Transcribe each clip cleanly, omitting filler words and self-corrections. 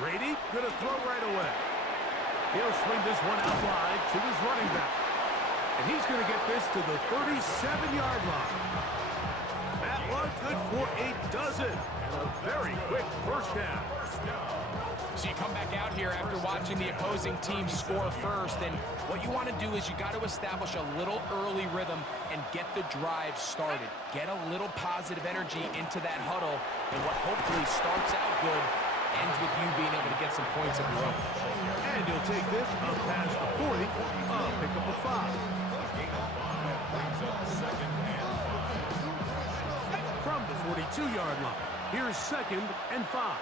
Brady going to throw right away. He'll swing this one out wide to his running back. And he's going to get this to the 37-yard line. That was good for a dozen. A very quick first down. So you come back out here after watching the opposing team score first, and what you want to do is you got to establish a little early rhythm and get the drive started. Get a little positive energy into that huddle, and what hopefully starts out good ends with you being able to get some points of your own. And you'll take this up past the 40, pick up a 5. From the 42-yard line, here's 2nd and 5.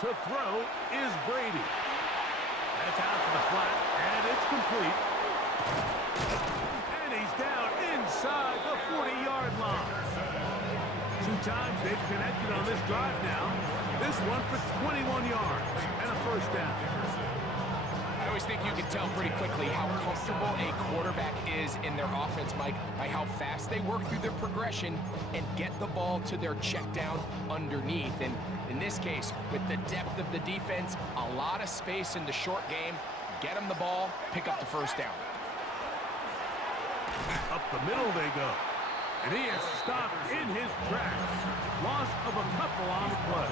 To throw is Brady. That's out to the flat, and it's complete. And he's down inside the 40-yard line. 2 times they've connected on this drive now. This one for 21 yards and a first down. I always think you can tell pretty quickly how comfortable a quarterback is in their offense, Mike, by how fast they work through their progression and get the ball to their check down underneath. And in this case, with the depth of the defense, a lot of space in the short game, get them the ball, pick up the first down. Up the middle they go. And he is stopped in his tracks. Loss of a couple on the play.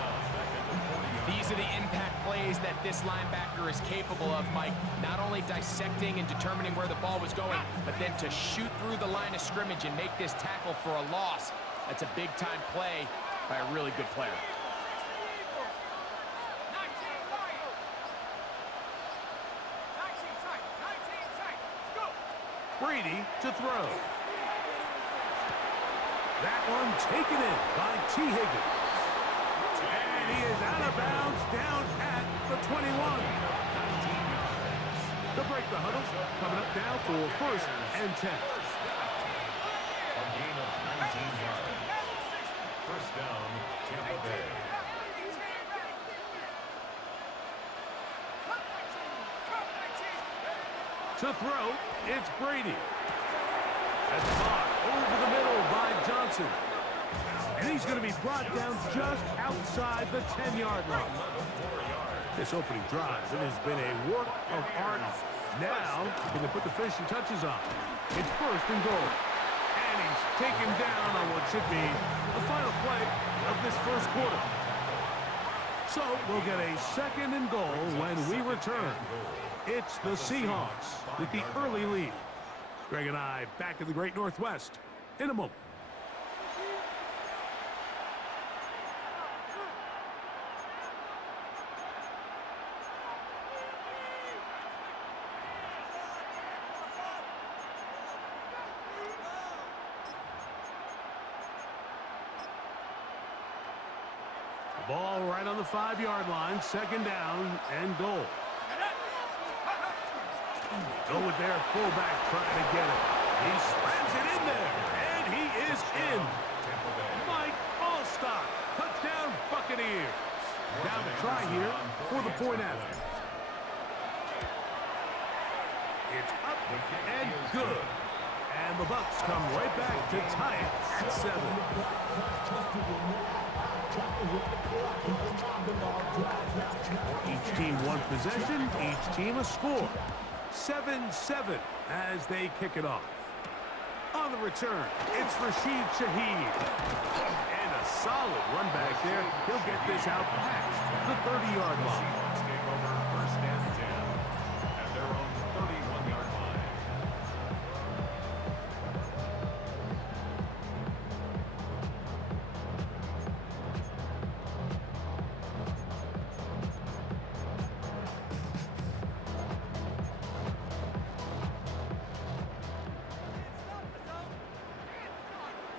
These are the impact plays that this linebacker is capable of, Mike. Not only dissecting and determining where the ball was going, but then to shoot through the line of scrimmage and make this tackle for a loss. That's a big-time play by a really good player. Brady to throw. That one taken in by T. Higgins. And he is out of bounds down at the 21. They'll break the huddle. Coming up now for 1st and 10. A gain of 19 yards. First down, Tampa Bay. To throw, it's Brady. That's caught over the middle by Johnson. And he's going to be brought down just outside the 10-yard line. This opening drive, it has been a work of art. Now, can they put the finishing touches on? It's 1st and goal. And he's taken down on what should be the final play of this first quarter. So we'll get a 2nd and goal when we return. It's the Seahawks with the early lead. Greg and I back in the Great Northwest in a moment. The ball right on the 5-yard line, 2nd down and goal. Go with their fullback trying to get it. He slams it in there, and he is in. Mike Allstock, touchdown Buccaneers. Now the try here for the point after. It's up and good. And the Bucs come right back to tie it at 7. Each team one possession, each team a score. 7-7 as they kick it off. On the return, it's Rashid Shaheed. And a solid run back there. He'll get this out past the 30-yard line. Take over 1st and 10 at their own 31-yard line.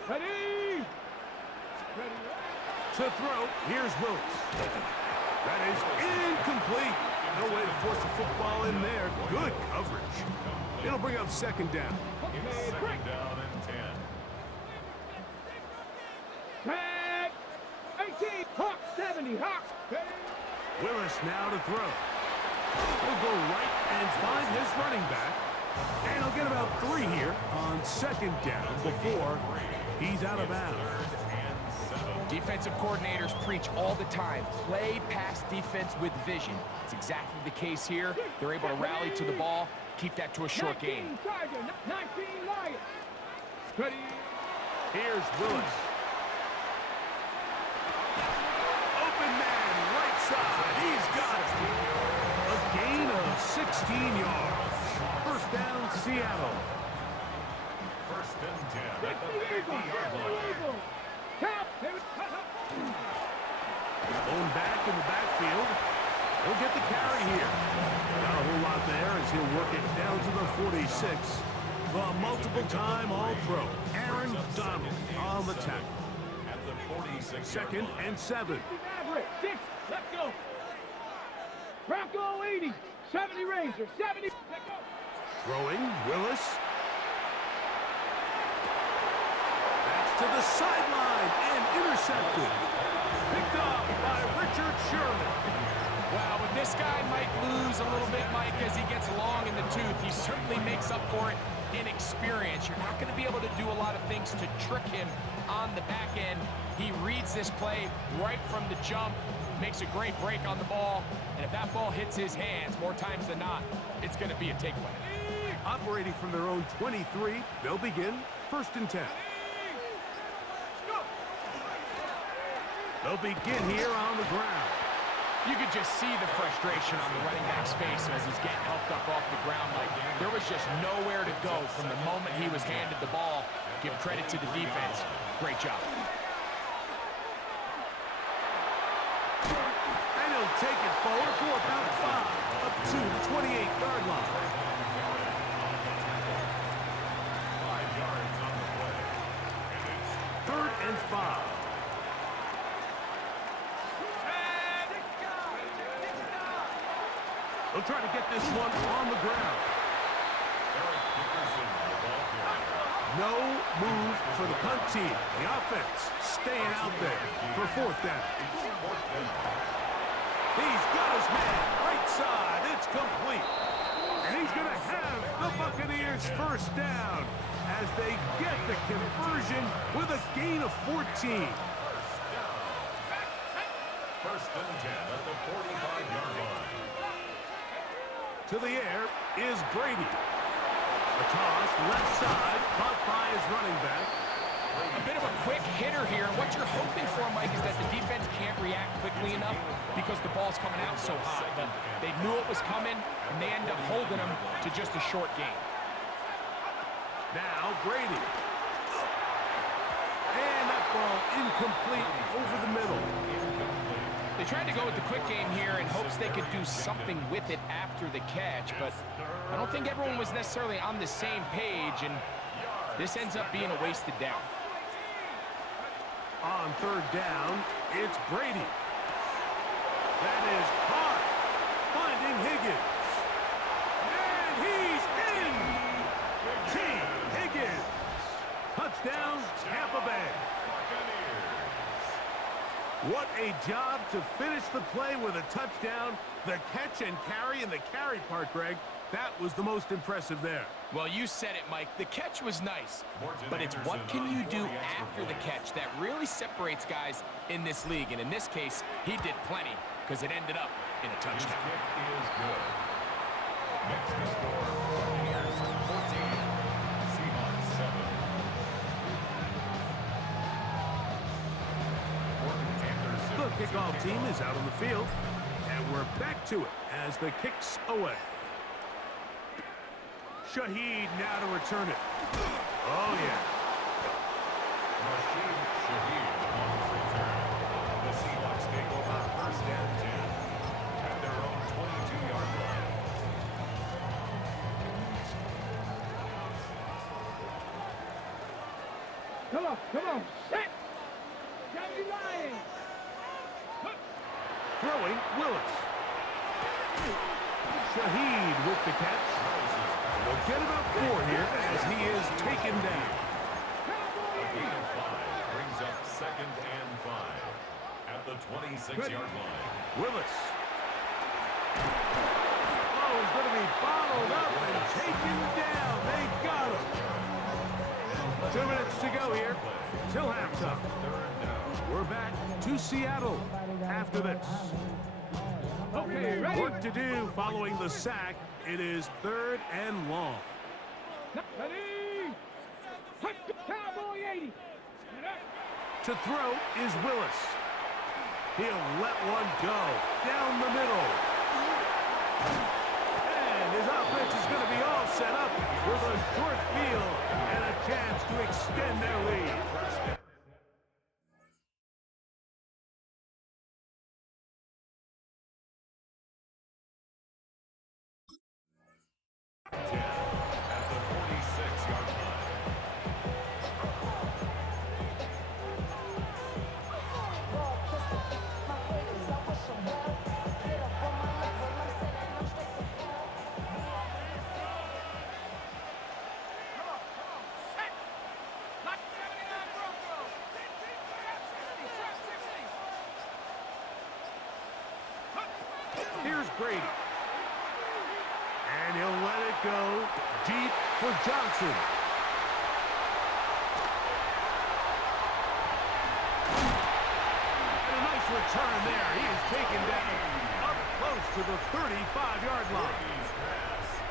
Ready? To throw, here's Willis. That is incomplete. No way to force the football in there. Good coverage. It'll bring up 2nd down. It's 2nd down and 10. Tag! 18, Hawk 70, Hawk. Willis now to throw. He'll go right and find his running back. And he'll get about 3 here on 2nd down before He's out of It's bounds. 3rd and 7. Defensive coordinators preach all the time, play pass defense with vision. It's exactly the case here. They're able to rally to the ball, keep that to a short 19 game. Tiger, 19 Lions. Ready? Here's Willis. Open man, right side. He's got it. A gain of 16 yards. First down, Seattle. 1st and 10 at Get the the Eagle. 50-yard Get the line. Eagle. Count. They would cut up. Own back in the backfield. He'll get the carry here. Not a whole lot there as he'll work it down to the 46. The multiple-time All-Pro, Aaron Donald on the tackle. At the 46-yard 2nd line. and 7. Maverick. 6. Let's go. Bronco 80. 70 Ranger. 70. Let's go. Throwing, Willis. That's to the sideline and intercepted. Picked up by Richard Sherman. Wow, but this guy might lose a little bit, Mike, as he gets long in the tooth. He certainly makes up for it in experience. You're not going to be able to do a lot of things to trick him on the back end. He reads this play right from the jump, makes a great break on the ball, and if that ball hits his hands more times than not, it's going to be a takeaway. Operating from their own 23, they'll begin 1st and 10. They'll begin here on the ground. You could just see the frustration on the running back's face as he's getting helped up off the ground. Like, there was just nowhere to go from the moment he was handed the ball. Give credit to the defense. Great job. And he'll take it forward for about 5, up to the 28-yard line. 5 yards on the play. And it's 3rd and 5. They'll try to get this one on the ground. Eric Dickerson, the ball carrier. No move for the punt team. The offense staying out there for 4th down. It's 4th down. He's got his man right side. It's complete. And he's going to have the Buccaneers 1st down as they get the conversion with a gain of 14. 1st and 10 at the 45-yard line. To the air is Brady. A toss, left side, caught by his running back. A bit of a quick hitter here. And what you're hoping for, Mike, is that the defense can't react quickly enough because the ball's coming out so high. But they knew it was coming, and they end up holding them to just a short game. Now Brady. And that ball incomplete over the middle. They tried to go with the quick game here in hopes they could do something with it after the catch, but I don't think everyone was necessarily on the same page, and this ends up being a wasted down. On 3rd down, it's Brady. That is caught, finding Higgins. And he's in! Team Higgins. Touchdown, Tampa Bay. What a job to finish the play with a touchdown. The catch and carry, and the carry part, Greg, that was the most impressive there. Well, you said it, Mike. The catch was nice, but it's what can you do after the catch that really separates guys in this league. And in this case, he did plenty because it ended up in a His touchdown. kick is good. Next to score, Buccaneers 14, Seahawks 7. The kickoff team is out on the field, and we're back to it as the kick's away. Shaheed now to return it. Oh, yeah. Rashid Shaheed on his return. The Seahawks take over 1st and 10 at their own 22-yard line. Come on. Set. 70 Lions. Throwing, Willis. Shaheed with the catch. And they'll get about 4 here as he is taken down. A gain of 5 brings up 2nd and 5 at the 26-yard line. Willis. Oh, he's going to be bottled up and taken down. They got him. 2 minutes to go here. sets up. Third down. We're back to Seattle after this. Okay, ready? Work to do following the sack. It is 3rd and long. Ready? Cowboy 80. To throw is Willis. He'll let one go down the middle. And his offense is going to be all set up with a short field and a chance to extend their lead. At the 46-yard line. Here's Brady. And he'll let it go deep for Johnson. And a nice return there. He is taken down up close to the 35-yard line.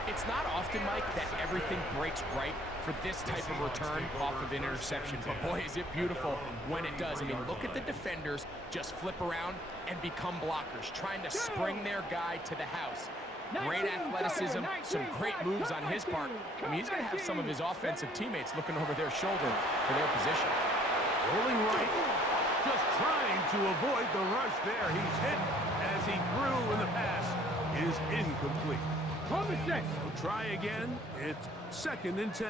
It's not often, Mike, that everything breaks right for this type of return off of an interception. But boy, is it beautiful when it does. I mean, look at the defenders just flip around and become blockers, trying to spring their guy to the house. Great athleticism, some great moves on his part. I mean, he's going to have some of his offensive teammates looking over their shoulder for their position. Rolling right, just trying to avoid the rush there. He's hit as he threw, and the pass is incomplete. He'll try again. It's 2nd and 10.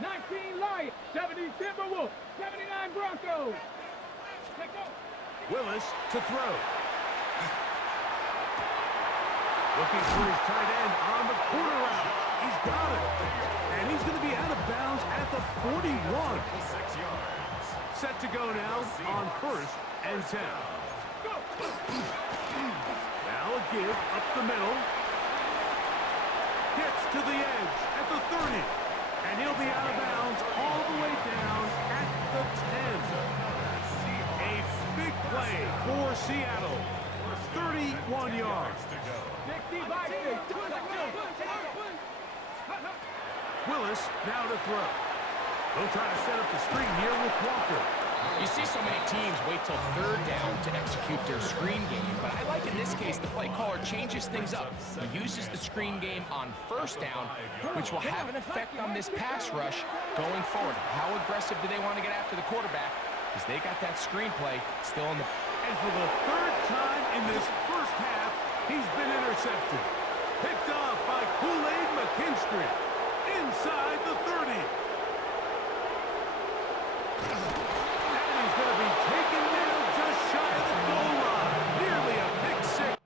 19 Lions, 70 Timberwolves, 79 Broncos. Willis to throw. Looking for his tight end on the corner route. He's got it. And he's going to be out of bounds at the 41. 6 yards. Set to go now on 1st and 10. Now a give up the middle. Gets to the edge at the 30. And he'll be out of bounds all the way down at the 10. A big play for Seattle. 31 yards. Willis now to throw. They'll try to set up the screen here with Walker. You see so many teams wait till 3rd down to execute their screen game, but I like in this case the play caller changes things up. He uses the screen game on 1st down, which will have an effect on this pass rush going forward. How aggressive do they want to get after the quarterback? Because they got that screenplay still in the... And for the 3rd time in this first half, he's been intercepted. Picked off by Kool-Aid McKinstry inside the 30. And he's going to be taken down just shy of the goal line. Nearly a pick six.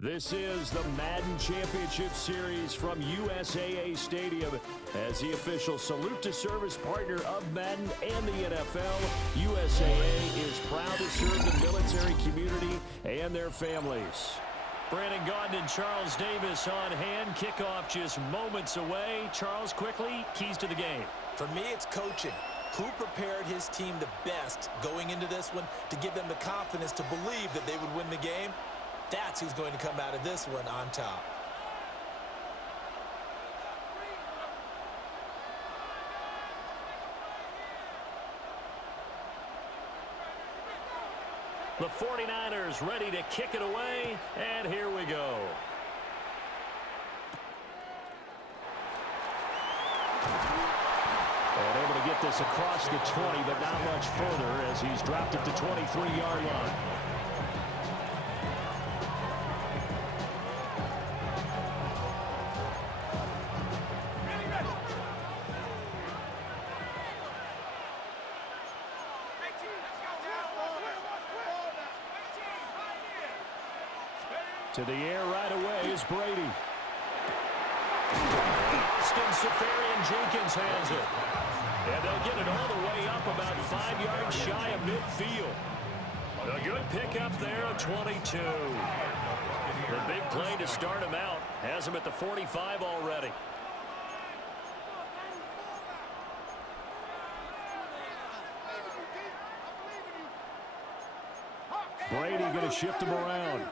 This is the Madden Championship Series from USAA Stadium. As the official salute to service partner of Madden and the NFL, USAA is proud to serve the military community and their families. Brandon Gaudin and Charles Davis on hand. Kickoff just moments away. Charles, quickly, keys to the game. For me, it's coaching. Who prepared his team the best going into this one to give them the confidence to believe that they would win the game? That's who's going to come out of this one on top. The 49ers ready to kick it away, and here we go. And able to get this across the 20, but not much further as he's dropped it to 23-yard line. To the air right away is Brady. Austin Safarian-Jenkins has it. And they'll get it all the way up about 5 yards shy of midfield. A good pickup there at 22. The big play to start him out. Has him at the 45 already. Brady going to shift him around.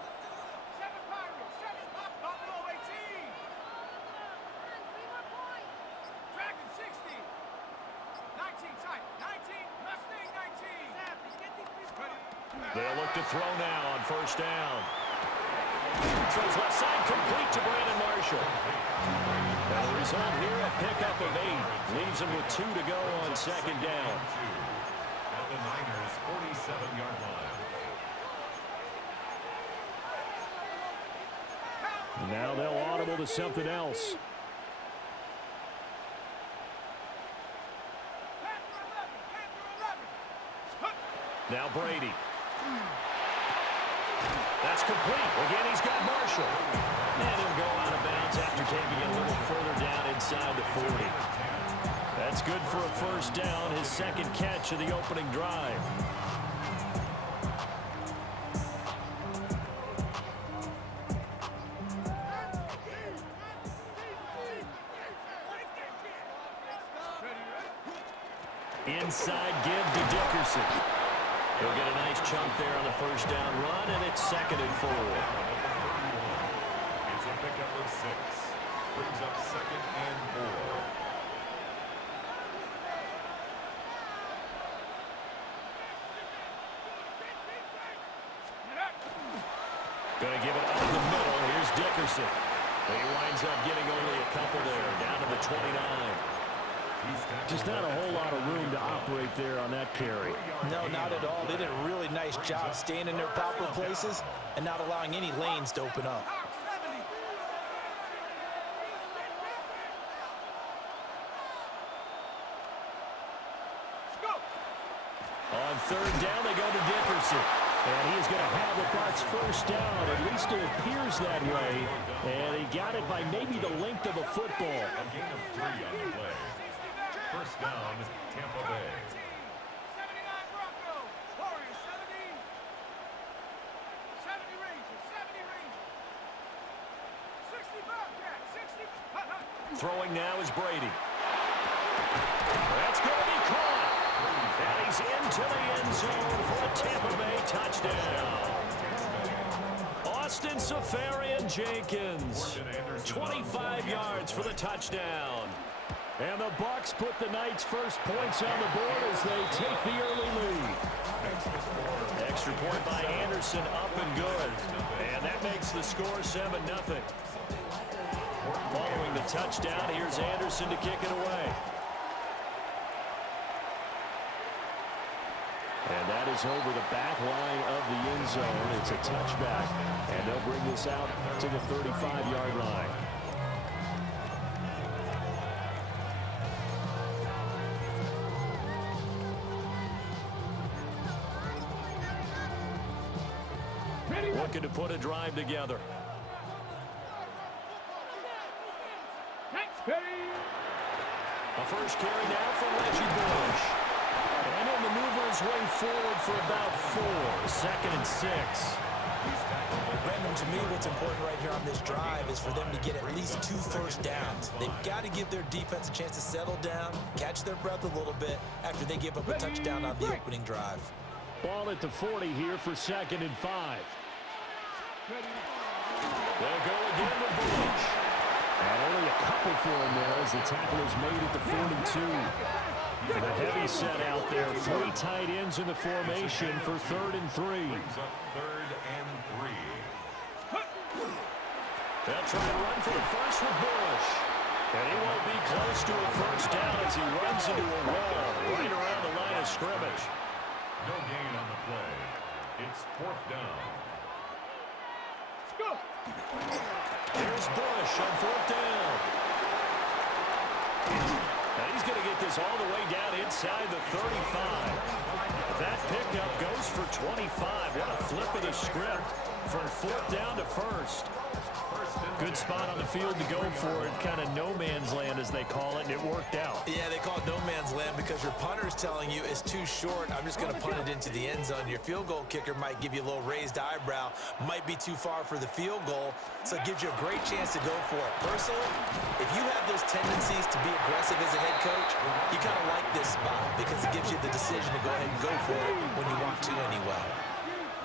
They'll look to throw now on first down. Throws left side complete to Brandon Marshall. And the result here, a pickup of 8. Leaves him with 2 to go on second down. At the Niners' 47-yard line. Now they'll audible to something else. Now Brady. That's complete. Again, he's got Marshall. And he'll go out of bounds after taking it a little further down inside the 40. That's good for a first down, his second catch of the opening drive. Inside give to Dickerson. He'll get a nice chunk there on the first down run, and it's 2nd and 4. It's a pickup of 6. Brings up 2nd and 4. Going to give it up the middle. Here's Dickerson. He winds up getting only a couple there, down to the 29. Just not a whole lot of room to operate there on that carry. No, not at all. They did a really nice job staying in their proper places and not allowing any lanes to open up. On third down, they go to Dickerson. And he's going to have the Bucs first down. At least it appears that way. And he got it by maybe the length of a football. A gain of 3 on the play. First down, Tampa Bay. 79 Bronco. Warriors 70. 70 Rangers. 70 Rangers. 60 Bobcat. 60. Throwing now is Brady. That's going to be caught. And he's into the end zone for a Tampa Bay touchdown. Austin Safarian-Jenkins. 25 yards for the touchdown. And the Bucs put the Knights' first points on the board as they take the early lead. Extra point by Anderson, up and good. And that makes the score 7-0. Following the touchdown, here's Anderson to kick it away. And that is over the back line of the end zone. It's a touchback. And they'll bring this out to the 35-yard line. Looking to put a drive together. A first carry now for Reggie Bush. And he'll maneuver his way forward for about 4. 2nd and 6. Brandon, to me, what's important right here on this drive is for them to get at least 2 first downs. They've got to give their defense a chance to settle down, catch their breath a little bit after they give up a touchdown on the opening drive. Ball at the 40 here for 2nd and 5. They'll go again to Bush. And only a couple for him there as the tackle is made at the 42. For the heavy set out there, 3 tight ends in the formation for 3rd and 3. Third and 3. They'll try to run for the first with Bush. And he won't be close to a first down as he runs into a wall right around the line of scrimmage. No gain on the play. It's 4th down. Go. Here's Bush on 4th down. And he's going to get this all the way down inside the 35. That pickup goes for 25. What a flip of the script from 4th down to 1st. Good spot on the field to go for it. Kind of no man's land, as they call it, and it worked out. Yeah, they call it no man's land because your punter's telling you it's too short. I'm just going to punt it into the end zone. Your field goal kicker might give you a little raised eyebrow. Might be too far for the field goal, so it gives you a great chance to go for it. Personally, if you have those tendencies to be aggressive as a head coach, you kind of like this spot because it gives you the decision to go ahead and go for it when you want to anyway.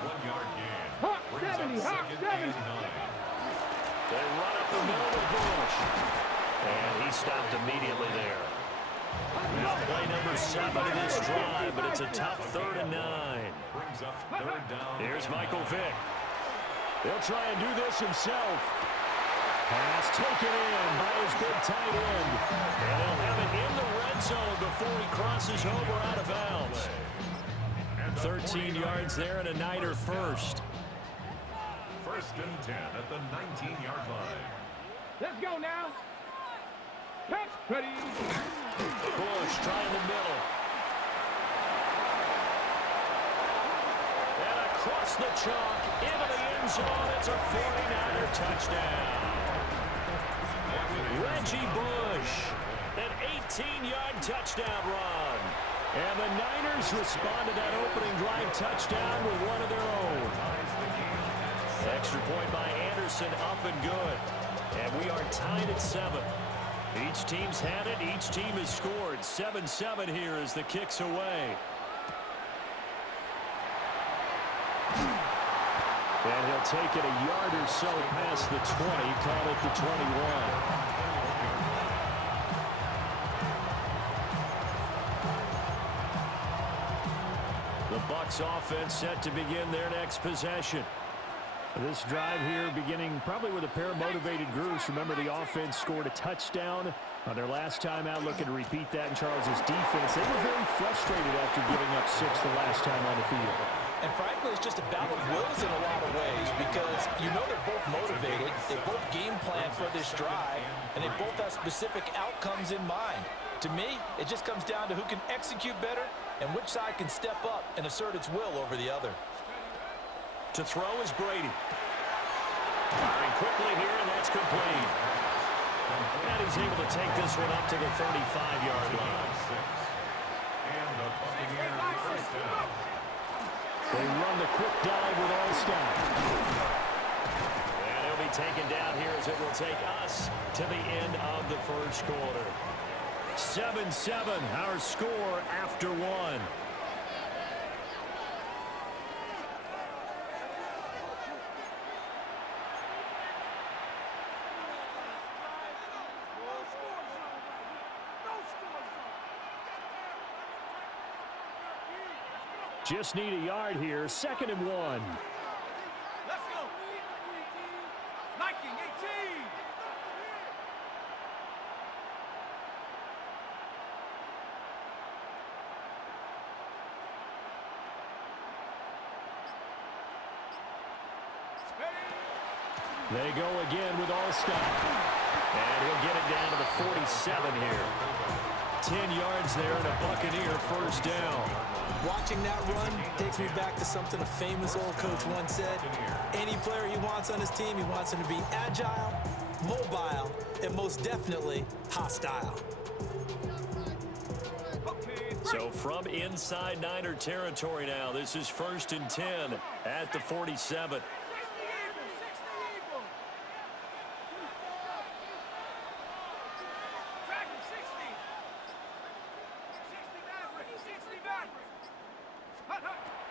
1 yard gain. Hawk Brings 70, up Hawk 2nd and 70. 9. They run up the middle with Bush. And he stopped immediately there. Now play number 7 in this drive, but it's a tough 3rd and 9. Brings up 3rd down. Here's Michael Vick. He'll try and do this himself. Pass taken in by his big tight end. And he'll have it in the red zone before he crosses over out of bounds. 13 yards there and a Niner first. 1st and 10 at the 19-yard line. Let's go now. Catch. Ready. Bush trying the middle. And across the chalk into the end zone. It's a 49er touchdown. Reggie Bush, an 18-yard touchdown run. And the Niners respond to that opening drive touchdown with one of their own. Extra point by Anderson, up and good. And we are tied at 7. Each team's had it. Each team has scored. 7-7 here as the kick's away. And he'll take it a yard or so past the 20. Call it the 21. The Bucs offense set to begin their next possession. This drive here beginning probably with a pair of motivated groups. Remember, the offense scored a touchdown on their last time out, looking to repeat that in Charles's defense. They were very frustrated after giving up 6 the last time on the field. And frankly, it's just a battle of wills in a lot of ways because you know they're both motivated, they both game plan for this drive, and they both have specific outcomes in mind. To me, it just comes down to who can execute better and which side can step up and assert its will over the other. To throw is Brady. Firing quickly here, and that's complete. And he's able to take this one up to the 35-yard line. And the Buccaneers first down. They run the quick dive with All-Star. And he'll be taken down here as it will take us to the end of the first quarter. 7-7, our score after 1. Just need a yard here. 2nd and 1. Let's go. Viking 18. They go again with All-Star. And he'll get it down to the 47 here. 10 yards there and a Buccaneer first down. Watching that run takes me back to something a famous old coach once said. Any player he wants on his team, he wants him to be agile, mobile, and most definitely hostile. So from inside Niner territory now, this is 1st and 10 at the 47.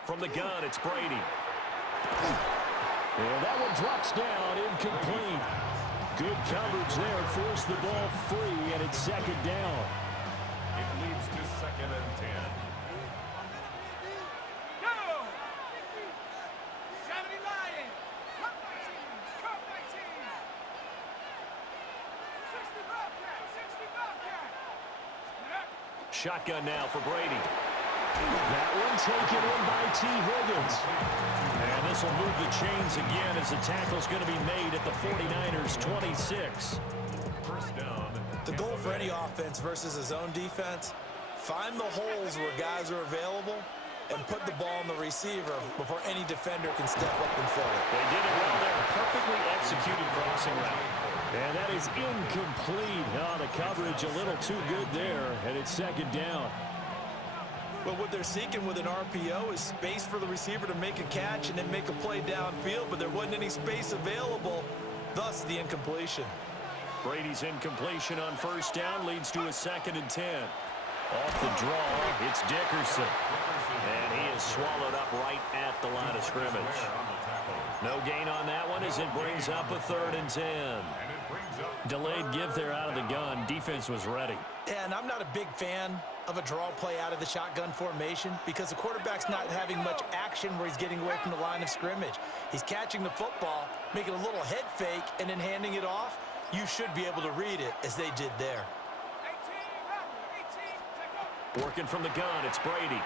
From the gun, it's Brady. And that one drops down, incomplete. Good coverage there, forced the ball free, and it's 2nd down. It leads to 2nd and 10. Go! 70 Lion! Cut my team! Cut my team! 60 Bobcat! 60 Bobcat! Shotgun now for Brady. That one taken in by T. Higgins. And this will move the chains again as the tackle's going to be made at the 49ers' 26. First down. The goal for any offense versus a zone defense, find the holes where guys are available and put the ball in the receiver before any defender can step up and fill it. They did it well there. Perfectly executed crossing route. And that is incomplete. Oh, the coverage a little too good there, and it's 2nd down. But what they're seeking with an RPO is space for the receiver to make a catch and then make a play downfield, but there wasn't any space available, thus the incompletion. Brady's incompletion on 1st down leads to a 2nd and 10. Off the draw, it's Dickerson. And he is swallowed up right at the line of scrimmage. No gain on that one as it brings up a 3rd and 10. Delayed give there out of the gun. Defense was ready. And I'm not a big fan of a draw play out of the shotgun formation because the quarterback's not having much action where he's getting away from the line of scrimmage. He's catching the football, making a little head fake, and then handing it off. You should be able to read it as they did there. 18, Working from the gun, it's Brady.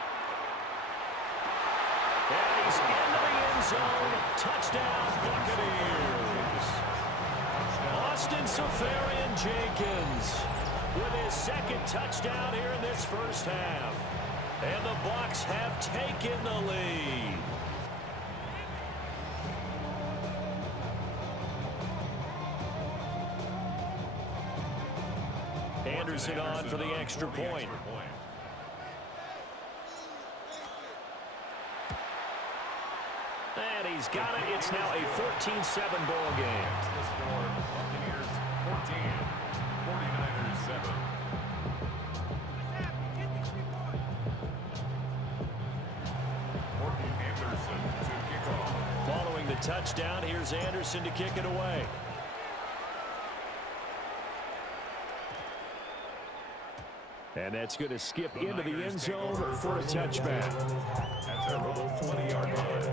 And he's into the end zone. Touchdown, Buccaneers. Austin Seferian-Jenkins with his 2nd touchdown here in this 1st half. And the Bucs have taken the lead. Anderson on for the extra point. And he's got it. It's now a 14-7 ball game. The score, Buccaneers 14, 49ers 7. Anderson to kick off. Following the touchdown, here's Anderson to kick it away. And that's going to skip into the end zone for a touchback. At their own 20-yard line.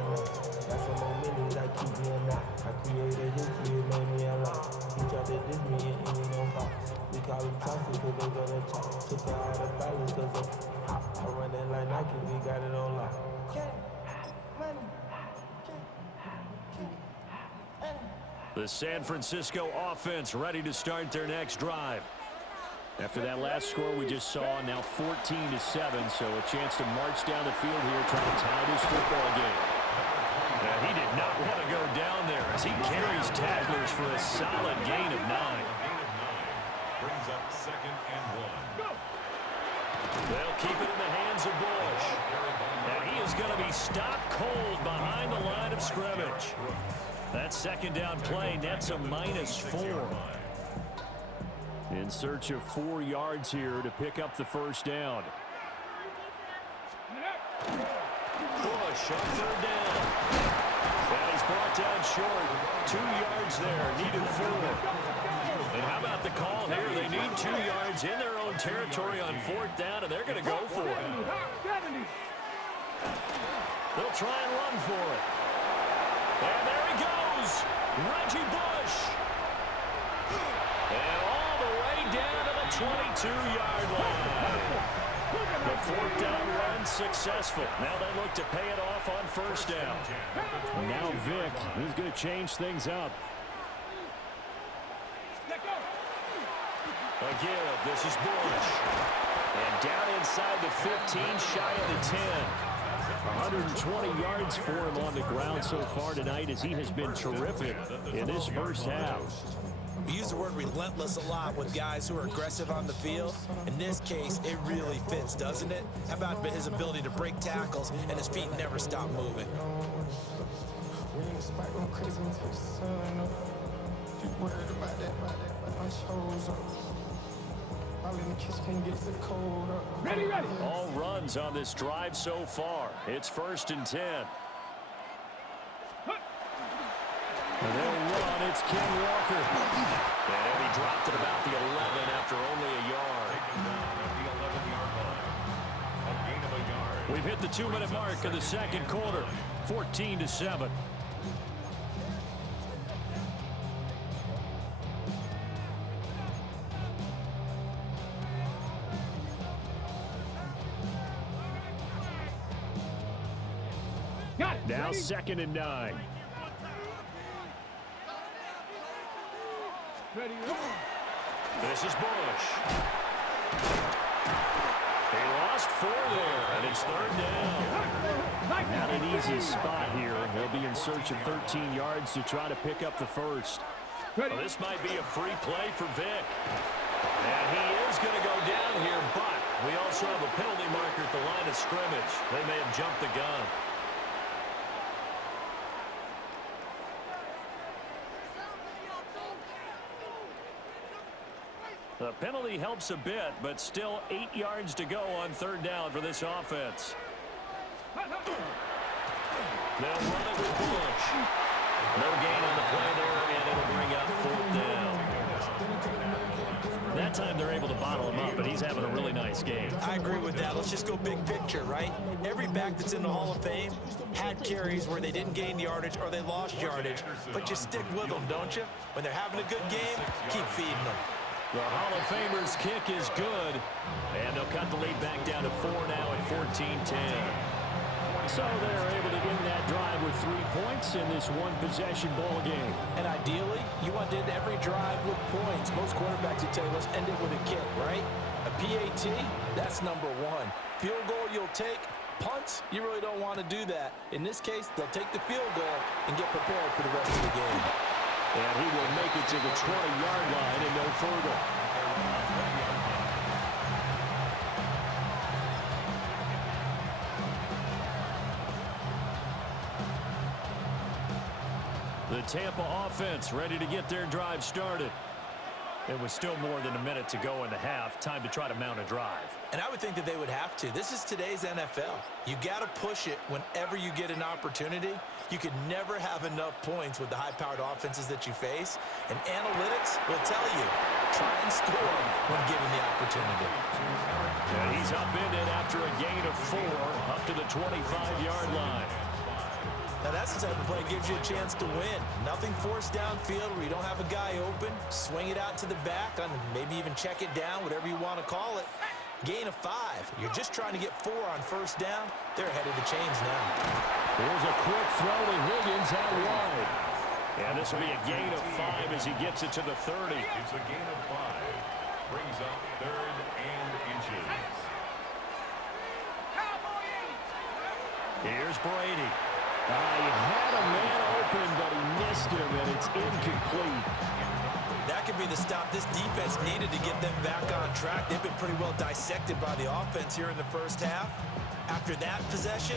The San Francisco offense ready to start their next drive. After that last score we just saw, now 14-7, so a chance to march down the field here trying to tie this football game. Yeah, he did not want to go down there as he carries tacklers for a solid gain of 9. Brings up 2nd and 1. They'll keep it in the hands of Bush. And he is going to be stopped cold behind the line of scrimmage. That 2nd down play nets a -4. In search of 4 yards here to pick up the 1st down. Bush on 3rd down. And he's brought down short. 2 yards there, needed 4. And how about the call here? They need 2 yards in their own territory on 4th down, and they're going to go for it. They'll try and run for it. And there he goes, Reggie Bush. And all the way down to the 22-yard line. The 4th down run successful. Now they look to pay it off on 1st down. Now Vic, he's going to change things up. Again, this is Bush. And down inside the 15, shy of the 10. 120 yards for him on the ground so far tonight as he has been terrific in this 1st half. We use the word relentless a lot with guys who are aggressive on the field. In this case, it really fits, doesn't it? How about his ability to break tackles and his feet never stop moving? Ready, ready. All runs on this drive so far. It's 1st and 10. And they'll run. It's Ken Walker. And he dropped it about the 11 after only a yard. Taken down at the 11-yard line. A gain of a yard. We've hit the 2-minute mark of the second quarter. 14-7. Got it. Now Ready? 2nd and 9. Ready. This is Bush. They lost 4 there, and it's 3rd down. Not an easy spot here. They'll be in search of 13 yards to try to pick up the first. Ready. Well, this might be a free play for Vic. And he is going to go down here, but we also have a penalty marker at the line of scrimmage. They may have jumped the gun. The penalty helps a bit, but still 8 yards to go on 3rd down for this offense. They'll run it with Bush. No gain on the play there, and it'll bring up 4th down. That time they're able to bottle him up, but he's having a really nice game. I agree with that. Let's just go big picture, right? Every back that's in the Hall of Fame had carries where they didn't gain yardage or they lost yardage, but you stick with them, don't you? When they're having a good game, keep feeding them. The Hall of Famer's kick is good, and they'll cut the lead back down to 4 now at 14-10. So they're able to end that drive with 3 points in this one-possession ball game. And ideally, you want to end every drive with points. Most quarterbacks would tell you, let's end it with a kick, right? A PAT, that's number 1. Field goal you'll take. Punts, you really don't want to do that. In this case, they'll take the field goal and get prepared for the rest of the game. And he will make it to the 20-yard line and no further. The Tampa offense ready to get their drive started. It was still more than a minute to go in the half. Time to try to mount a drive. And I would think that they would have to. This is today's NFL. You got to push it whenever you get an opportunity. You could never have enough points with the high-powered offenses that you face. And analytics will tell you, try and score when given the opportunity. And he's upended after a gain of 4 up to the 25-yard line. Now that's the type of play that gives you a chance to win. Nothing forced downfield where you don't have a guy open. Swing it out to the back, and maybe even check it down, whatever you want to call it. Gain of 5. You're just trying to get 4 on 1st down. They're ahead of the chains now. Here's a quick throw to Higgins out wide. And this will be a gain of 5 as he gets it to the 30. It's a gain of 5. Brings up 3rd and inches. Here's Brady. He had a man open, but he missed him, and it's incomplete. That could be the stop this defense needed to get them back on track. They've been pretty well dissected by the offense here in the first half. After that possession,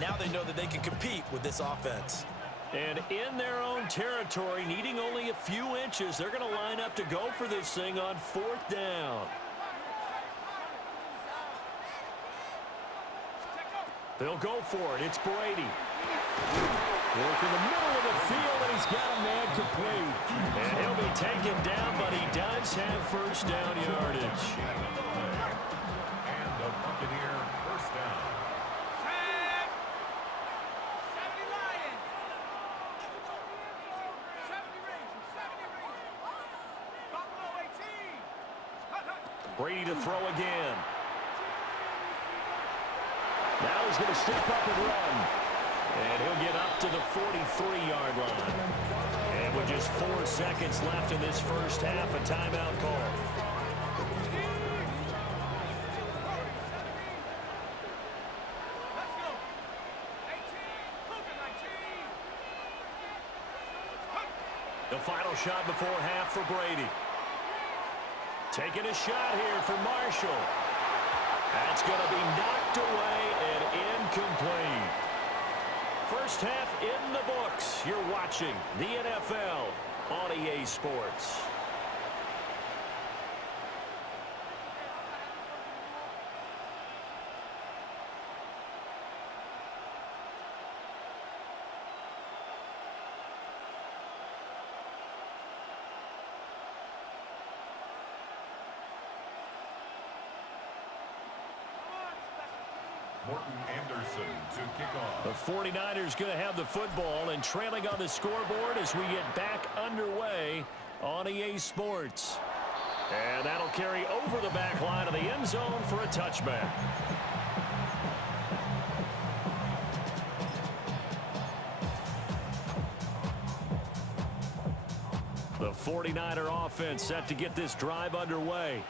now they know that they can compete with this offense. And in their own territory, needing only a few inches, they're going to line up to go for this thing on 4th down. They'll go for it. It's Brady. Work in the middle of the field, and he's got a man complete. And he'll be taken down, but he does have 1st down yardage. And the Buccaneer 1st down. Brady to throw again. Now he's going to step up and run. And he'll get up to the 43-yard line. And with just 4 seconds left in this first half, a timeout call. They'll final shot before half for Brady. Taking a shot here for Marshall. That's going to be knocked away and incomplete. First half in the books. You're watching the NFL on EA Sports. Morton Anderson to kick off. The 49ers going to have the football and trailing on the scoreboard as we get back underway on EA Sports. And that'll carry over the back line of the end zone for a touchback. The 49er offense set to get this drive underway.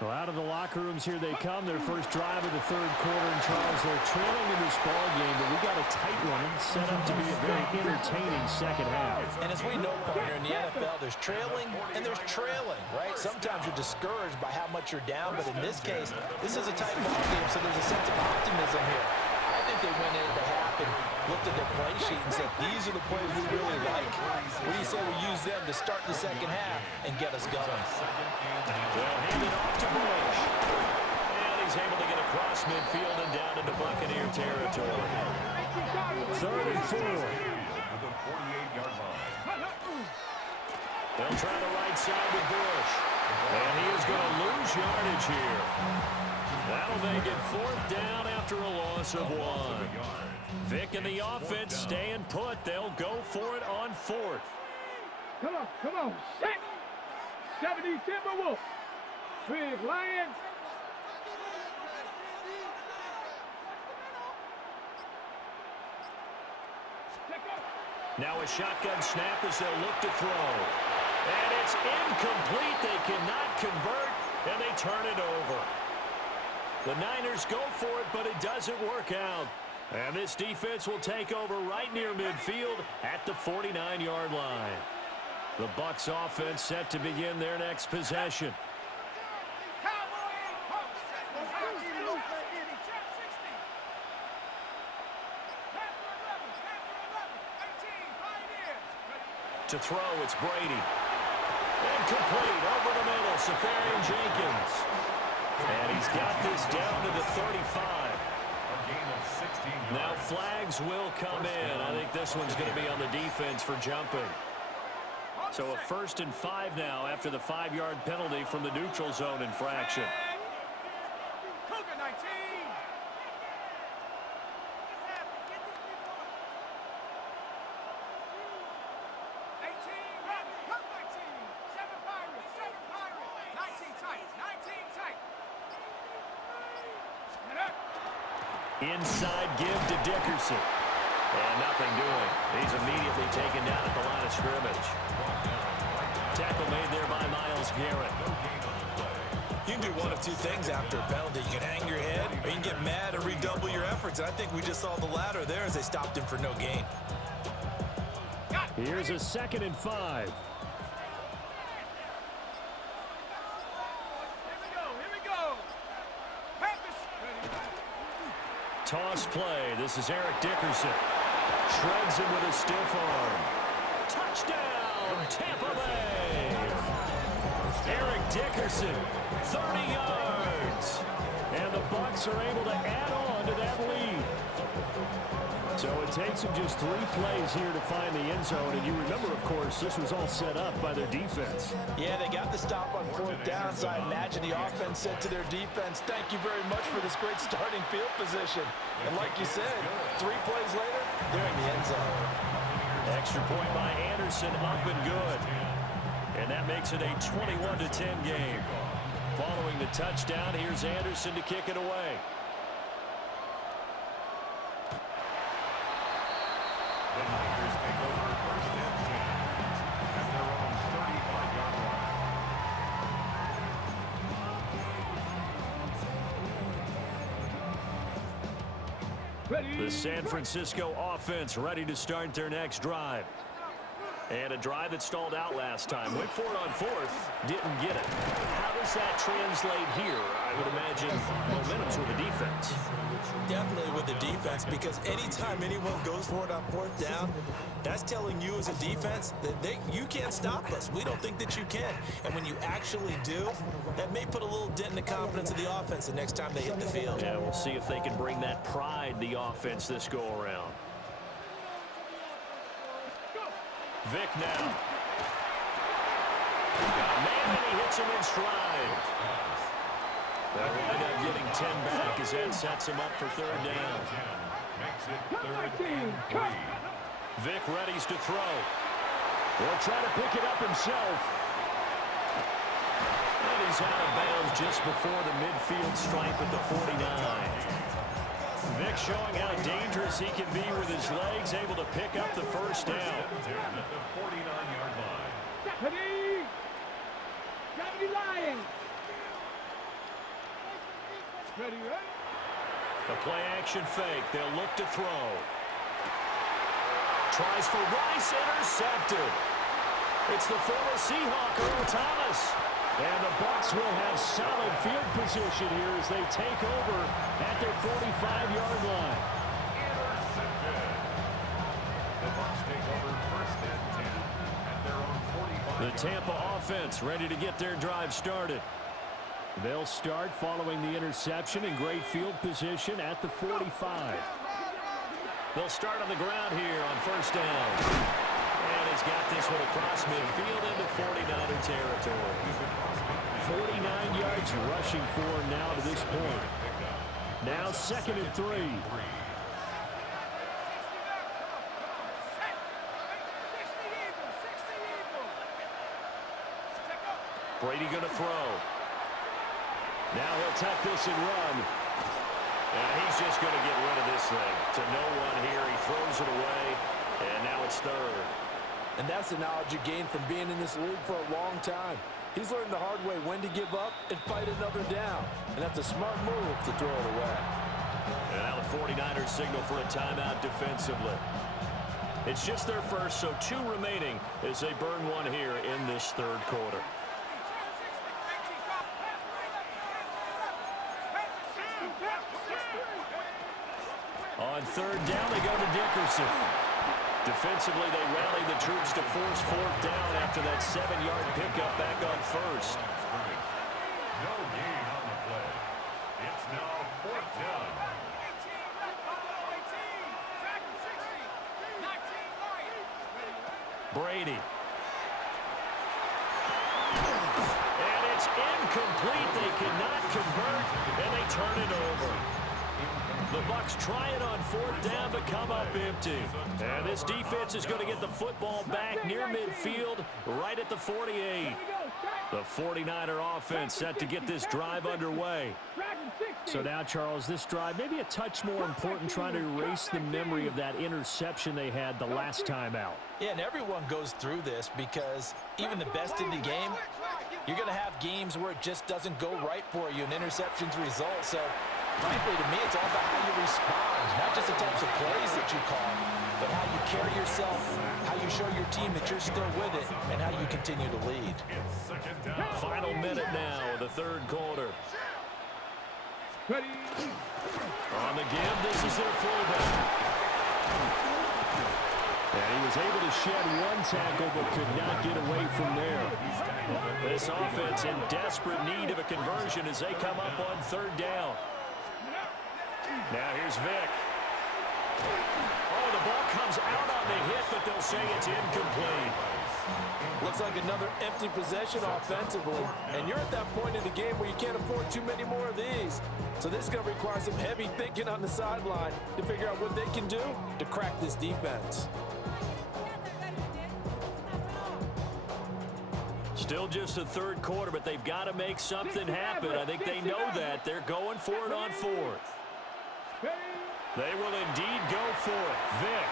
Well, out of the locker rooms here they come. Their first drive of the third quarter. And Charles, they're trailing in this ball game, but we got a tight one set up to be a very entertaining second half. And as we know, partner, in the NFL, there's trailing and there's trailing, right? Sometimes you're discouraged by how much you're down, but in this case, this is a tight ball game, so there's a sense of optimism here. I think they went into half and looked at their play sheet and said, these are the plays we really like. What do you say we use them to start the second half and get us going? Well, hand it off to Bush. And he's able to get across midfield and down into Buccaneer territory. 3rd and 4. With a 48-yard line. They'll try the right side with Bush. And he is going to lose yardage here. That'll make it 4th down after a loss of 1. Vic and the offense staying put. They'll go for it on 4th. Come on, set. 70 Timberwolves. Big Lions. Now a shotgun snap as they'll look to throw. And it's incomplete. They cannot convert, and they turn it over. The Niners go for it, but it doesn't work out. And this defense will take over right near midfield at the 49-yard line. The Bucs offense set to begin their next possession. To throw, it's Brady. Incomplete over the middle, Safarian Jenkins. And he's got this down to the 35. Now flags will come in. I think this one's going to be on the defense for jumping. So a 1st and 5 now after the 5-yard penalty from the neutral zone infraction. Cougar 19. Inside give to Dickerson. And nothing doing. He's immediately taken down at the line of scrimmage. Tackle made there by Myles Garrett. You can do one of two things after a penalty. You can hang your head, or you can get mad and redouble your efforts. And I think we just saw the latter there as they stopped him for no gain. Here's a 2nd and 5. Toss play. This is Eric Dickerson. Shreds him with a stiff arm. Touchdown, Tampa Bay. Eric Dickerson, 30 yards. And the Bucs are able to add on to that lead. So it takes them just 3 plays here to find the end zone. And you remember, of course, this was all set up by their defense. Yeah, they got the stop on 4th down, so I imagine the offense said to their defense, thank you very much for this great starting field position. And like you said, 3 plays later, they're in the end zone. Extra point by Anderson, up and good. And that makes it a 21-10 game. Following the touchdown, here's Anderson to kick it away. The Niners take over 1st and 10 at their own 35-yard line. The San Francisco offense ready to start their next drive. And a drive that stalled out last time. Went for it on fourth. Didn't get it. How does that translate here? I would imagine momentum's with the defense. Definitely with the defense, because anytime anyone goes for it on fourth down, that's telling you as a defense that you can't stop us. We don't think that you can. And when you actually do, that may put a little dent in the confidence of the offense the next time they hit the field. Yeah, we'll see if they can bring that pride, the offense, this go-around. Vic now. Got a man, and he hits him in stride. They'll wind up getting 10 back as that sets him up for third down. Makes it third and 3. Vic readies to throw. He'll try to pick it up himself. And he's out of bounds just before the midfield stripe at the 49. Vic showing how dangerous he can be with his legs, able to pick up the first down. At the 49-yard line. Deputy! Deputy lying! Ready, ready? The play-action fake. They'll look to throw. Tries for Rice, intercepted. It's the former Seahawk, Earl Thomas. And the Bucs will have solid field position here as they take over at their 45-yard line. Intercepted. The Bucs take over first and 10 at their own 45. The Tampa offense ready to get their drive started. They'll start following the interception in great field position at the 45. They'll start on the ground here on first down. And he's got this one across midfield into 49er territory. 49 yards rushing for him now to this point. Now 2nd and 3. Brady going to throw. Now he'll tuck this and run. And he's just going to get rid of this thing. To no one here. He throws it away. And now it's third. And that's the knowledge you gain from being in this league for a long time. He's learned the hard way when to give up and fight another down. And that's a smart move to throw it away. And now the 49ers signal for a timeout defensively. It's just their first, so 2 remaining as they burn one here in this third quarter. On third down, they go to Dickerson. Defensively, they rally the troops to force fourth down after that 7-yard pickup back on first. No gain on the play. It's now fourth down. Brady. And it's incomplete. They cannot convert, and they turn it over. The Bucs try it on fourth down, but come up empty. And this defense is going to get the football back near midfield, right at the 48. The 49er offense set to get this drive underway. So now, Charles, this drive maybe a touch more important, trying to erase the memory of that interception they had the last time out. Yeah, and everyone goes through this because even the best in the game, you're going to have games where it just doesn't go right for you, and interceptions result. So, frankly, to me, it's all about how you respond, not just the types of plays that you call, but how you carry yourself, how you show your team that you're still with it, and how you continue to lead. Final minute now of the third quarter. Ready? On the give, this is their fullback. And he was able to shed one tackle, but could not get away from there. This offense in desperate need of a conversion as they come up on third down. Now here's Vic. Oh, the ball comes out on the hit, but they'll say it's incomplete. Looks like another empty possession offensively, and you're at that point in the game where you can't afford too many more of these. So this is going to require some heavy thinking on the sideline to figure out what they can do to crack this defense. Still just the third quarter, but they've got to make something happen. I think they know that. They're going for it on fourth. They will indeed go for it. Vic.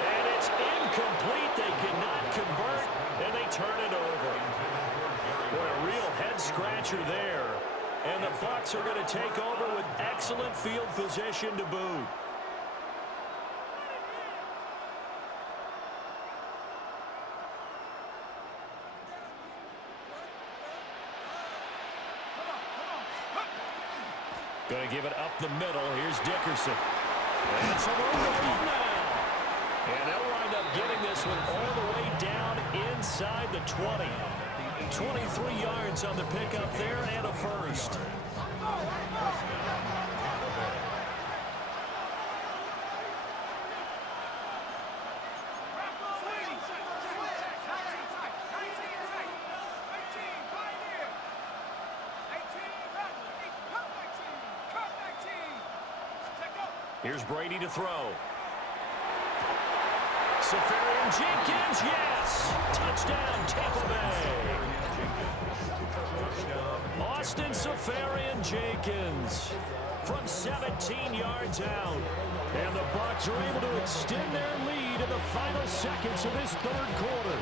And it's incomplete. They cannot convert, and they turn it over. What a real head-scratcher there. And the Bucs are going to take over with excellent field position to boot. Going to give it up the middle. Here's Dickerson. And it's a roll now. And they'll wind up getting this one all the way down inside the 20. 23 yards on the pickup there and a first. Here's Brady to throw. Safarian Jenkins, yes! Touchdown, Tampa Bay. Austin Safarian Jenkins from 17 yards out. And the Bucs are able to extend their lead in the final seconds of this third quarter.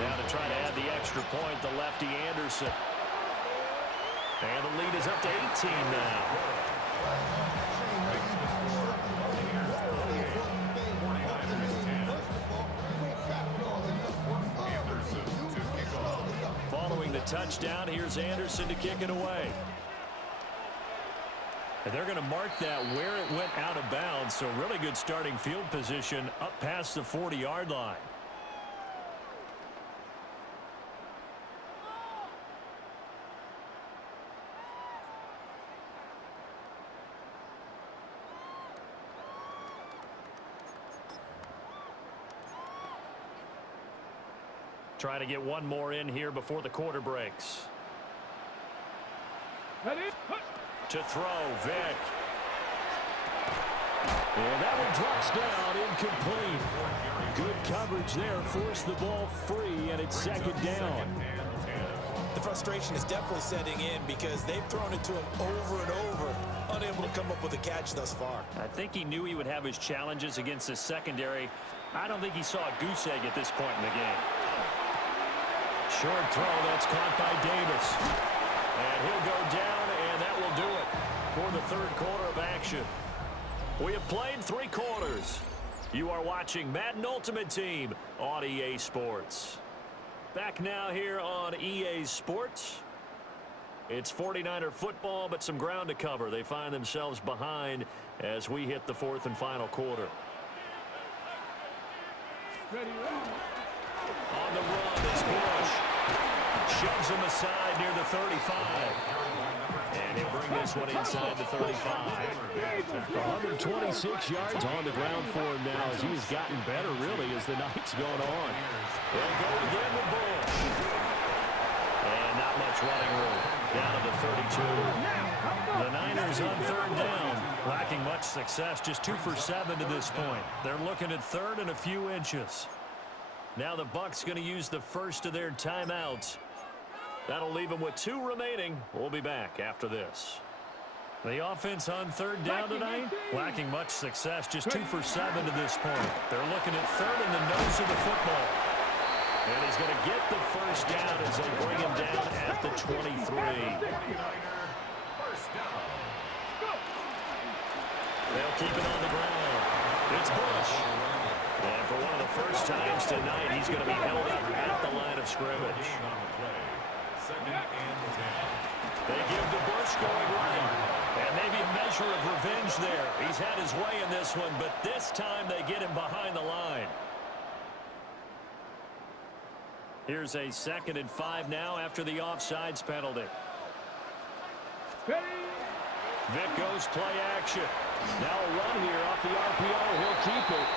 Now to try to add the extra point, the lefty Anderson. And the lead is up to 18 now. Following the touchdown, here's Anderson to kick it away. And they're going to mark that where it went out of bounds, so really good starting field position up past the 40-yard line. Trying to get one more in here before the quarter breaks. To throw, Vick. And that one drops down, incomplete. Good coverage there, forced the ball free, and it's second down. The frustration is definitely setting in because they've thrown it to him over and over, unable to come up with a catch thus far. I think he knew he would have his challenges against the secondary. I don't think he saw a goose egg at this point in the game. Short throw, that's caught by Davis. And he'll go down, and that will do it for the third quarter of action. We have played 3 quarters. You are watching Madden Ultimate Team on EA Sports. Back now here on EA Sports. It's 49er football, but some ground to cover. They find themselves behind as we hit the 4th and final quarter. On the run is Bush. Shoves him aside near the 35. And he'll bring this one inside the 35. 126 yards on the ground for him now as he's gotten better, really, as the night's going on. They'll go again with Bush. And not much running room. Down to the 32. The Niners on third down. Lacking much success. Just 2 for 7 to this point. They're looking at third and a few inches. Now the Bucs going to use the first of their timeouts. That'll leave them with 2 remaining. We'll be back after this. The offense on third down tonight, lacking much success, just 2 for 7 to this point. They're looking at third in the nose of the football. And he's going to get the first down as they bring him down at the 23. They'll keep it on the ground. It's Bush. And for one of the first times tonight, he's going to be held up at the line of scrimmage. They give to Bush going right. And maybe a measure of revenge there. He's had his way in this one, but this time they get him behind the line. Here's a 2nd and 5 now after the offsides penalty. Vick goes play action. Now a run here off the RPO. He'll keep it.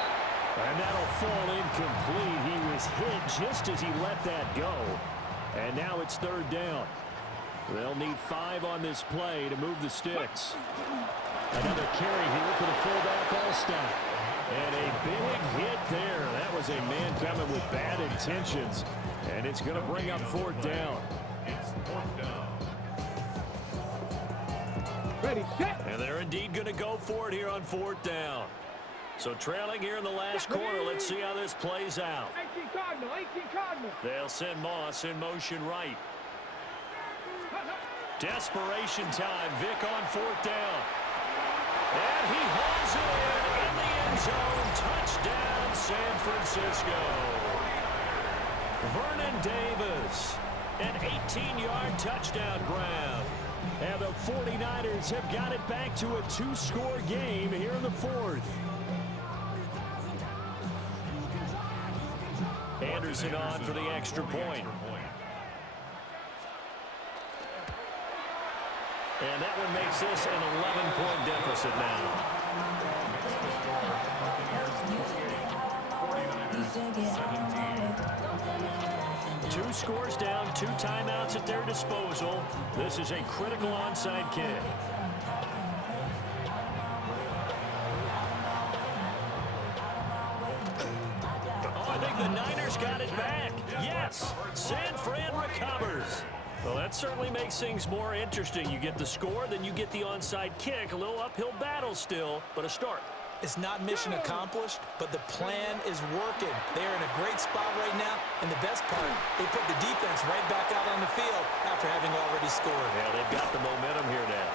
And that'll fall incomplete. He was hit just as he let that go. And now it's third down. They'll need 5 on this play to move the sticks. Another carry here for the fullback All-Star. And a big hit there. That was a man coming with bad intentions. And it's going to bring up 4th down. Ready, set. And they're indeed going to go for it here on 4th down. So trailing here in the last quarter. Let's see how this plays out. 18 Cardinal, 18 Cardinal. They'll send Moss in motion right. Desperation time. Vick on 4th down. And he hauls it in the end zone. Touchdown, San Francisco. Vernon Davis. An 18-yard touchdown grab. And the 49ers have got it back to a 2-score game here in the fourth. Anderson on for the extra point. And that one makes this an 11-point deficit now. 2 scores down, 2 timeouts at their disposal. This is a critical onside kick. Oh, I think the Niners got it back. Yes, San Fran recovers. Well, that certainly makes things more interesting. You get the score, then you get the onside kick. A little uphill battle still, but a start. It's not mission accomplished, but the plan is working. They're in a great spot right now, and the best part, they put the defense right back out on the field after having already scored. Yeah, they've got the momentum here now.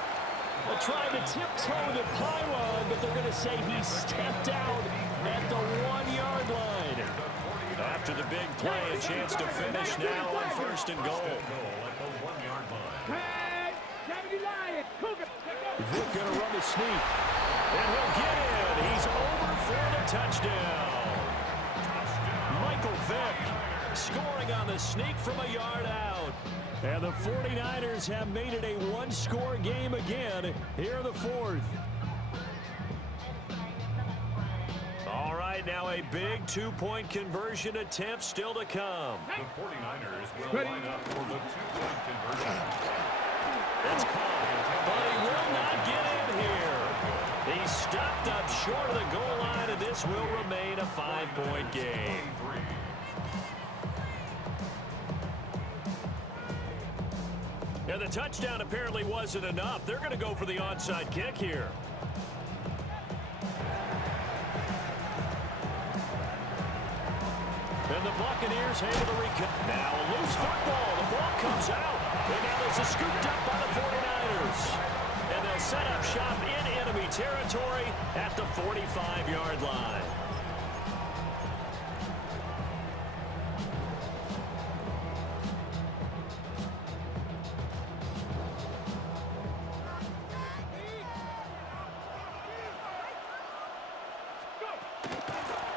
They're trying to tiptoe the pylon, but they're going to say he stepped out at the 1-yard line. After the big play, a chance to finish now on 1st and goal. Vic going to run the sneak. And he'll get in. He's over for the touchdown. Michael Vick scoring on the sneak from a yard out. And the 49ers have made it a 1-score game again here in the fourth. All right, now a big 2-point conversion attempt still to come. The 49ers will line up for the 2-point conversion. It's caught, but he will not get in here. He stopped up short of the goal line, and this will remain a 5-point game. And the touchdown apparently wasn't enough. They're going to go for the onside kick here. And the Buccaneers able to recover. Now a loose football. The ball comes out. And now there's a scooped up by the 49ers. And they'll set up shop in enemy territory at the 45-yard line.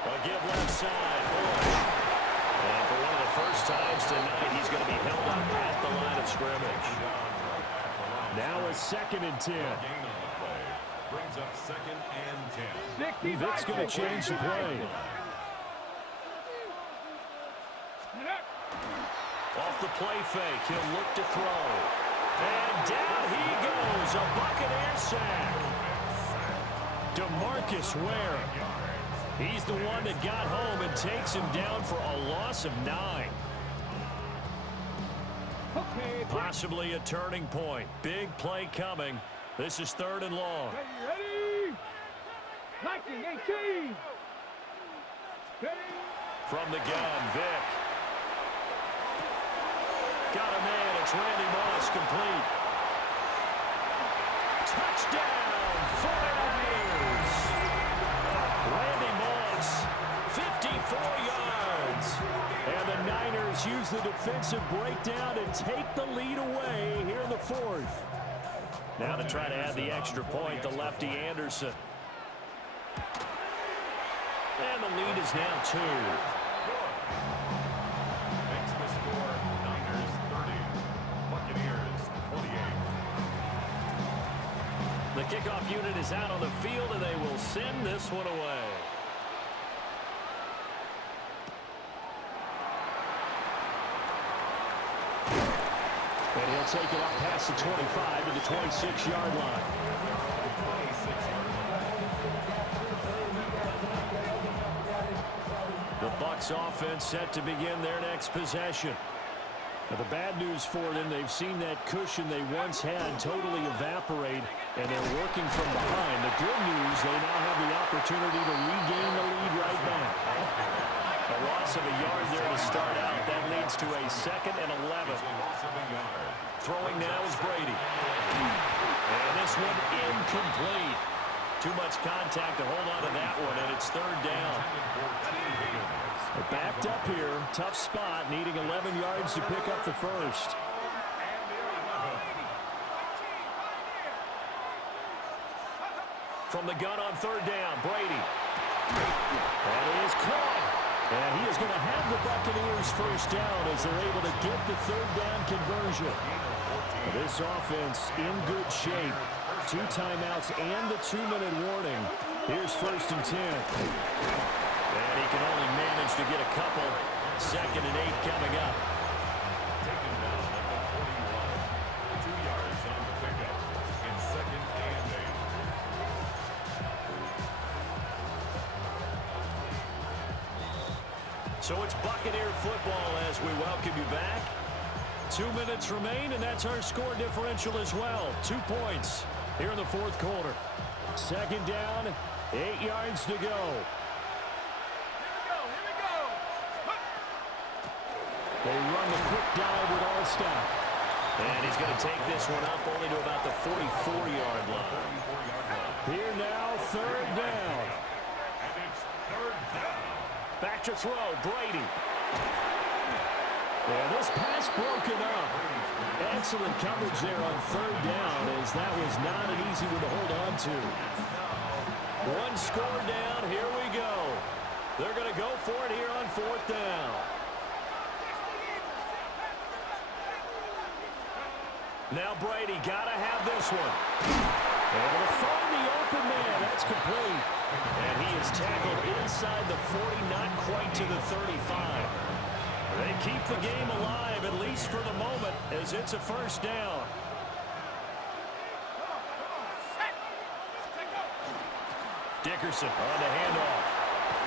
A give left side. Bush. And for one of the first times tonight, he's going to be held up at the line of scrimmage. Now a 2nd and 10. Brings up 2nd and 10. Vic's going to change the play. Off the play fake, he'll look to throw. And down he goes, a Buccaneer sack. DeMarcus Ware. He's the one that got home and takes him down for a loss of 9. Possibly a turning point. Big play coming. This is 3rd and long. Ready? 19-18. From the gun, Vic. Got a man. It's Randy Moss, complete. Touchdown, 49ers. Randy Moss, 54 yards. And the Niners use the defensive breakdown and take the lead away here in the fourth. Now to try to add the extra point, the lefty Anderson. And the lead is now 2. Makes the score Niners 30, Buccaneers 28. The kickoff unit is out on the field, and they will send this one away. And he'll take it up past the 25 to the 26-yard line. The Bucs offense set to begin their next possession. Now, the bad news for them, they've seen that cushion they once had totally evaporate, and they're working from behind. The good news, they now have the opportunity to regain the lead right back. A loss of a yard there to start out. That leads to a 2nd and 11. Throwing now is Brady. And this one incomplete. Too much contact to hold on to that one, and it's 3rd down. They're backed up here. Tough spot, needing 11 yards to pick up the first. From the gun on third down, Brady. That is caught. And he is going to have the Buccaneers first down as they're able to get the third down conversion. This offense in good shape. 2 timeouts and the 2-minute warning. Here's 1st and 10. And he can only manage to get a couple. 2nd and 8 coming up. Taken down at the 41. 2 yards on the pickup. In 2nd and 8. So it's Buccaneer football as we welcome you back. 2 minutes remain, and that's our score differential as well. 2 points here in the 4th quarter. 2nd down, 8 yards to go. They run the quick dive with All-Stop. And he's going to take this one up only to about the 44-yard line. Here now, 3rd down. And it's 3rd down. Back to throw, Brady. And this pass broken up. Excellent coverage there on 3rd down, as that was not an easy one to hold on to. 1 score down, here we go. They're going to go for it here on 4th down. Now Brady got to have this one. Able to find the open man. That's complete. And he is tackled inside the 40, not quite to the 35. They keep the game alive, at least for the moment, as it's a 1st down. Dickerson on the handoff.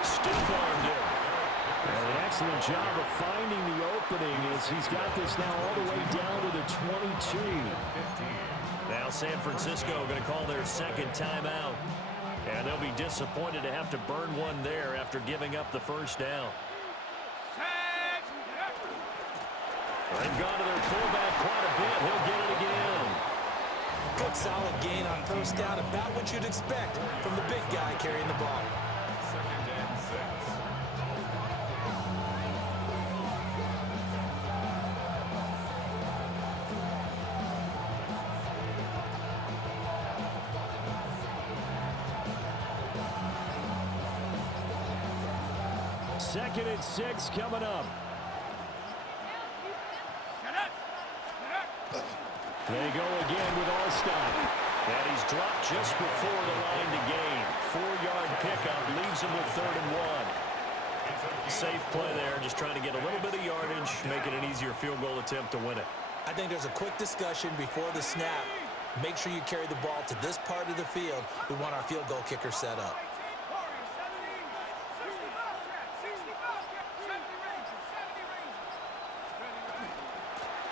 Stiff-armed him. And an excellent job of finding the opening as he's got this now all the way down to the 22. Now San Francisco going to call their 2nd timeout. And they'll be disappointed to have to burn one there after giving up the 1st down. They've gone to their fullback quite a bit. He'll get it again. Good solid gain on 1st down, about what you'd expect from the big guy carrying the ball. 2nd and 6. Second and 6 coming up. They go again with All-Stop. And he's dropped just before the line to gain. 4-yard pickup leaves him with 3rd and 1. Safe play there, just trying to get a little bit of yardage, making an easier field goal attempt to win it. I think there's a quick discussion before the snap. Make sure you carry the ball to this part of the field. We want our field goal kicker set up.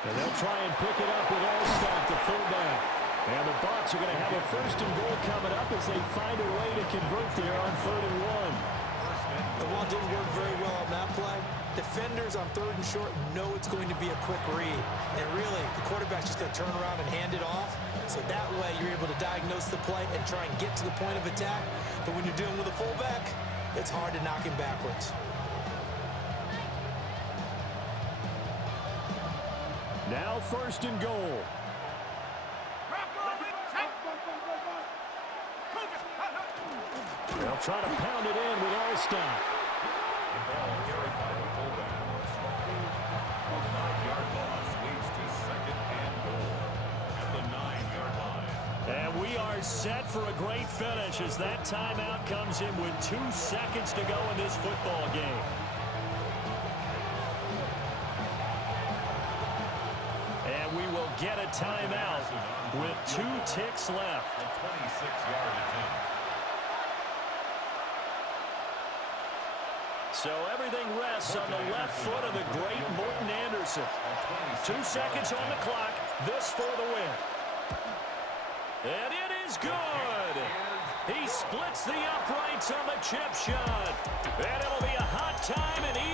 And they'll try and pick it up with All-Stop, the fullback. And the Bucs are going to have a 1st and goal coming up as they find a way to convert there on 3rd and 1. The ball didn't work very well on that play. Defenders on 3rd and short know it's going to be a quick read. And really, the quarterback's just going to turn around and hand it off. So that way, you're able to diagnose the play and try and get to the point of attack. But when you're dealing with a fullback, it's hard to knock him backwards. Now 1st and goal. They'll try to pound it in with All-Stop. The ball carried by the fullback. A 5-yard loss leads to 2nd and goal at the 9-yard line. And we are set for a great finish as that timeout comes in with 2 seconds to go in this football game. And we will get a timeout with 2 ticks left. The 26-yard attempt. So everything rests on the left foot of the great Morton Anderson. 2 seconds on the clock. This for the win. And it is good. He splits the uprights on the chip shot. And it'll be a hot time and Eagle